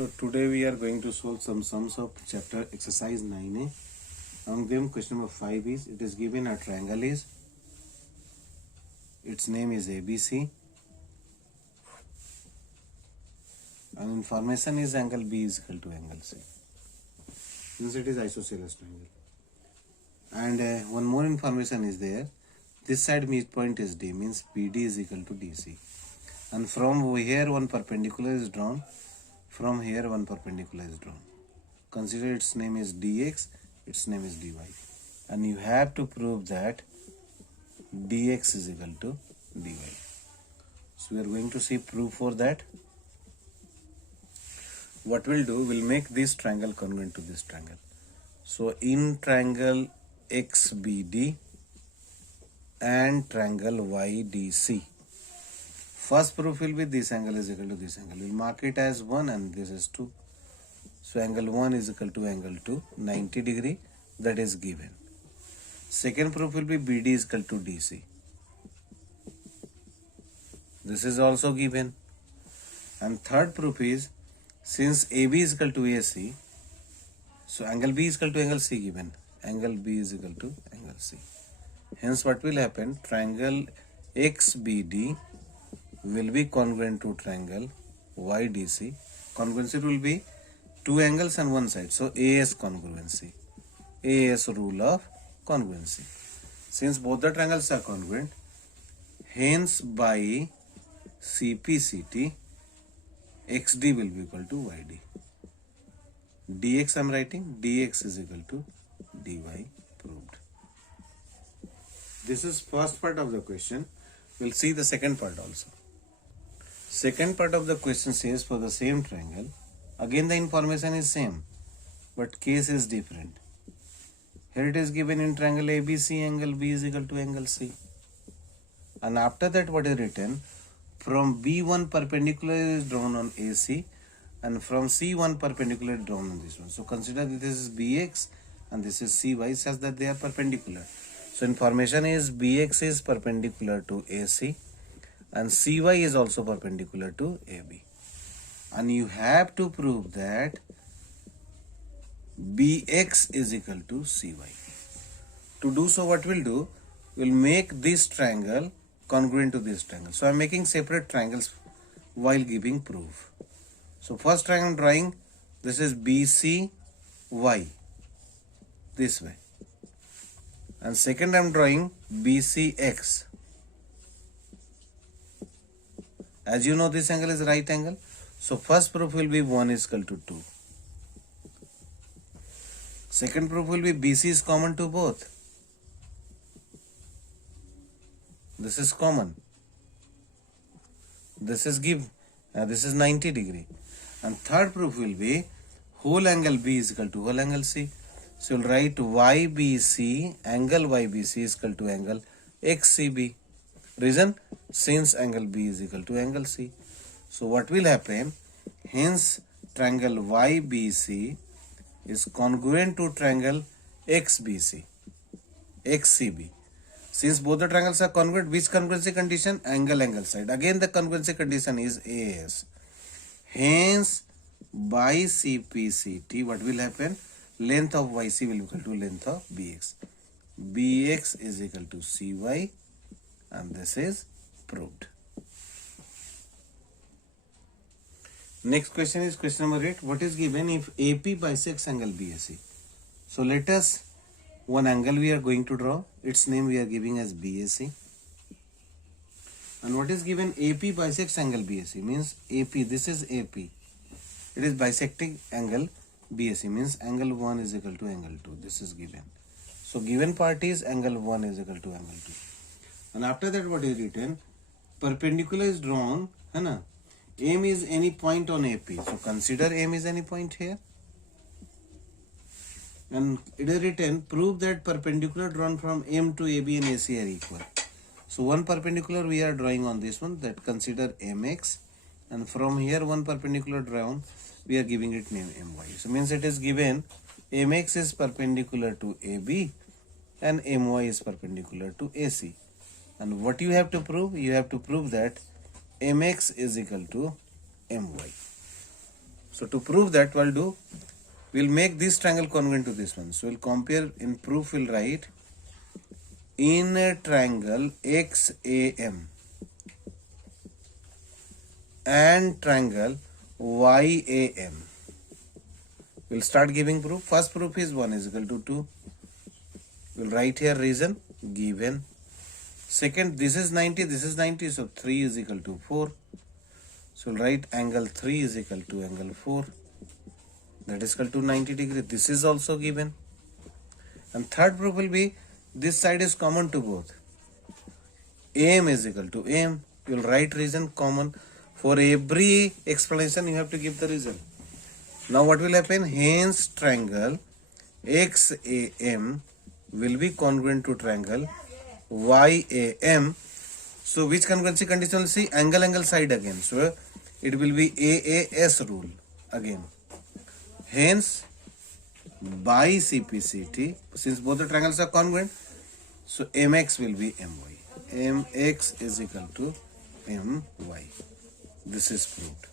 So today we are going to solve some sums of chapter exercise 9a. Among them question number 5 is, it is given a triangle is, its name is ABC, and information is angle B is equal to angle C. Since it is isosceles triangle. And one more information is there. This side midpoint is D, means BD is equal to DC. And from here one perpendicular is drawn. From here one perpendicular is drawn. Consider its name is dx, its name is dy. And you have to prove that dx is equal to dy. So we are going to see proof for that. What we'll do, we'll make this triangle congruent to this triangle. So in triangle XBD and triangle YDC, first proof will be this angle is equal to this angle. We'll mark it as 1 and this is 2. So angle 1 is equal to angle 2, 90 degree, that is given. Second proof will be BD is equal to DC. This is also given. And third proof is, since AB is equal to AC, so angle B is equal to angle C given. Angle B is equal to angle C. Hence what will happen, triangle XBD will be congruent to triangle YDC. Congruency will be two angles on one side. So AS congruency. AS rule of congruency. Since both the triangles are congruent, hence by CPCT, XD will be equal to YD. dx I am writing, dx is equal to dy, proved. This is first part of the question. We'll see the second part also. Second part of the question says for the same triangle, again the information is same, but case is different. Here it is given in triangle ABC, angle B is equal to angle C. And after that what is written, from B1 perpendicular is drawn on AC and from C1 perpendicular is drawn on this one. So consider that this is BX and this is CY such that they are perpendicular. So information is BX is perpendicular to AC and CY is also perpendicular to AB. And you have to prove that BX is equal to CY. To do so, what we'll do, we'll make this triangle congruent to this triangle. So I'm making separate triangles while giving proof. So first triangle I'm drawing, this is BCY, this way. And second I'm drawing BCX. As you know, this angle is right angle. So first proof will be 1 is equal to 2. Second proof will be BC is common to both. This is common. This is this is 90 degree. And third proof will be whole angle B is equal to whole angle C. So you'll write YBC, angle YBC is equal to angle XCB. Reason? Since angle B is equal to angle C. So what will happen? Hence triangle YBC is congruent to triangle XBC, XCB. Since both the triangles are congruent, which congruency condition? Angle side. Again the congruency condition is AS. Hence by CPCT what will happen? Length of YC will be equal to length of BX. BX is equal to CY and this is proved. Next question is question number 8. What is given if AP bisects angle BAC? So let us, one angle we are going to draw. Its name we are giving as BAC. And what is given? AP bisects angle BAC, means AP, this is AP. It is bisecting angle BAC, means angle 1 is equal to angle 2. This is given. So given part is angle 1 is equal to angle 2. And after that what is written? Perpendicular is drawn, है ना? M is any point on AP. So consider M is any point here. And it is written, prove that perpendicular drawn from M to AB and AC are equal. So one perpendicular we are drawing on this one, that consider MX. And from here one perpendicular drawn, we are giving it name MY. So means it is given MX is perpendicular to AB and MY is perpendicular to AC. And what you have to prove? You have to prove that mx is equal to my. So to prove that, we'll make this triangle congruent to this one. So we'll compare. In proof we'll write, in a triangle XAM and triangle YAM, we'll start giving proof. First proof is 1 is equal to 2. We'll write here reason given. Second, this is 90, this is 90, so 3 is equal to 4. So we'll write angle 3 is equal to angle 4. That is equal to 90 degree. This is also given. And third proof will be, this side is common to both. AM is equal to AM. You will write reason common. For every explanation you have to give the reason. Now what will happen? Hence triangle XAM will be congruent to triangle YAM. So which congruency condition will see? Angle side again. So it will be AAS rule again. Hence by CPCT, since both the triangles are congruent, so MX will be MY. MX is equal to MY. This is proved.